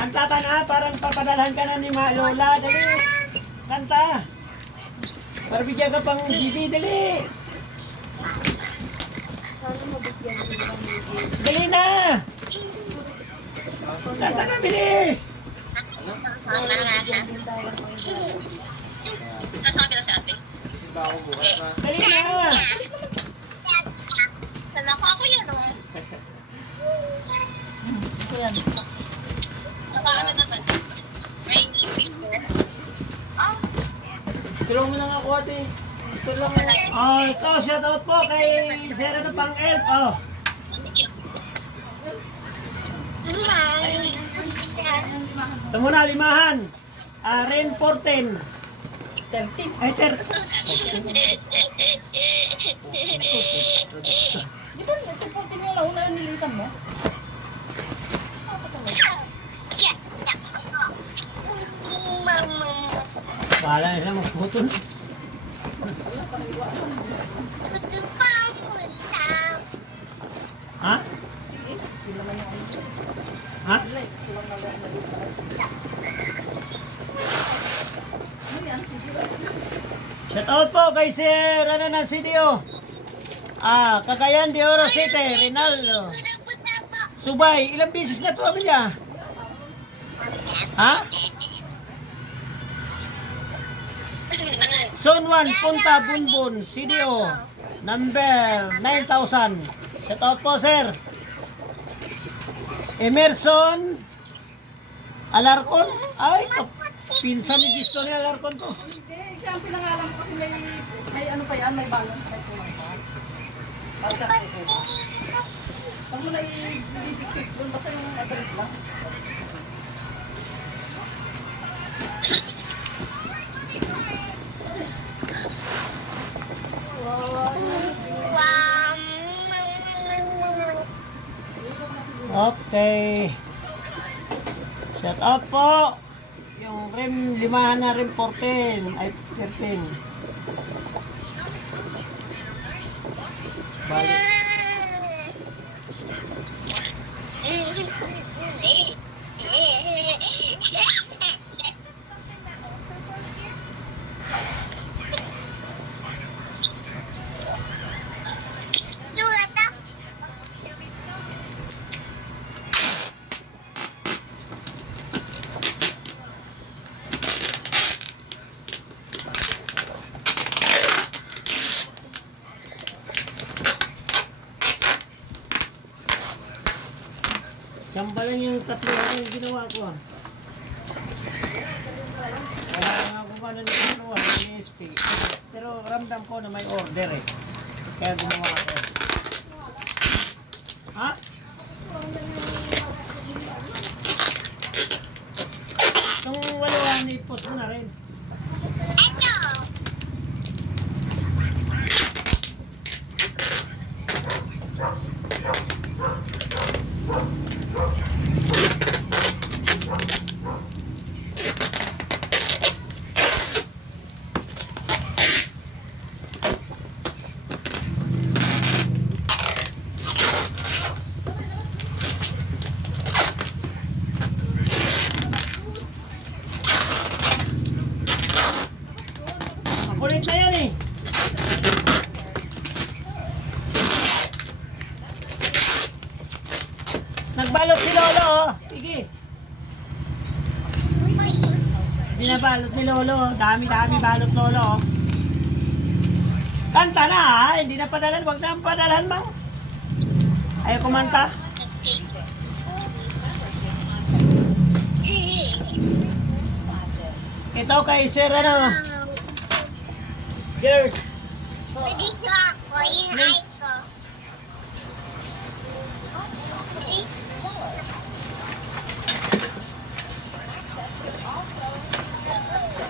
Kanta ka na, parang papadalhan ka na ni Lola. Dali. Kanta. Para bigyan ka pang bibi, dali. Dali na. Kanta na, bilis. Nasabi na si ate. Dali na. Sana ako yan, o. Nakaano naman. Rainy winter. Oh. Tulong mo na nga ako ate. Tulong mo na. Oh, ito, shoutout po kay Sir ano pang elf. Oh. Ito muna, limahan. Rain 14. 13. Ay, Di ba, 14 yung nauna yung nilitan mo? Bahala na sila magputol. Ha? Ha? Shoutout po kay Sir ano ng CDO. Cagayan de Oro City, Rinaldo. Subay, ilang bisis na to Amelia? Ha? Zone 1, Punta Bunbun, CDO, number 9,000. Shoutout po, sir. Emerson Alarcon. Ay, pinsan ni Gisto ni Alarcon to. Hindi, siya ang pinangalan ko kasi may ano pa yan, may balance pa ito. Pag siya po. Pag mo na i-dictate doon, basta yung address lang. Okay. Shout out po. Yung rim, limahan na rim 14. Ay, 13. Balik. Samba lang yung tatlo yung ginawa ko. Wala nga kung ano nito ginawa, yung SP. Pero ramdam ko na may order eh. Kaya ginawa ko. Ha? Itong waluhan, i-post mo na rin. Kulit na yan eh. Nagbalot si Lolo oh. Sige. Binabalot ni Lolo oh. Dami-dami balot Lolo oh. Kanta na ha. Hindi na padalan. Huwag na ang padalan mo. Ayaw kumanta. Ito kay Sir ano. Cheers! Pwede siya ako, yung ice ko.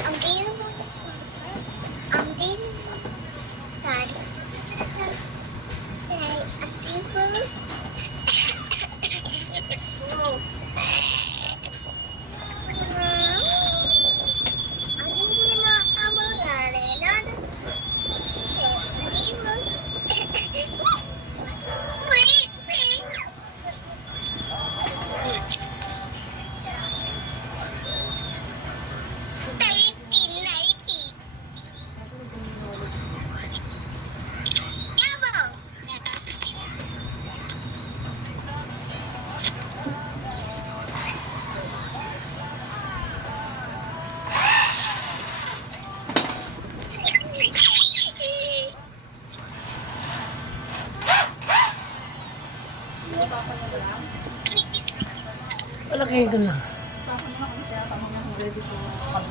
Ang gila mo. Ang gila mo. Sorry. Ang tipo mo. Butasan mo na lang. Malaki doon lang. Butasan mo na kung kaya tanong niya kung ready to pag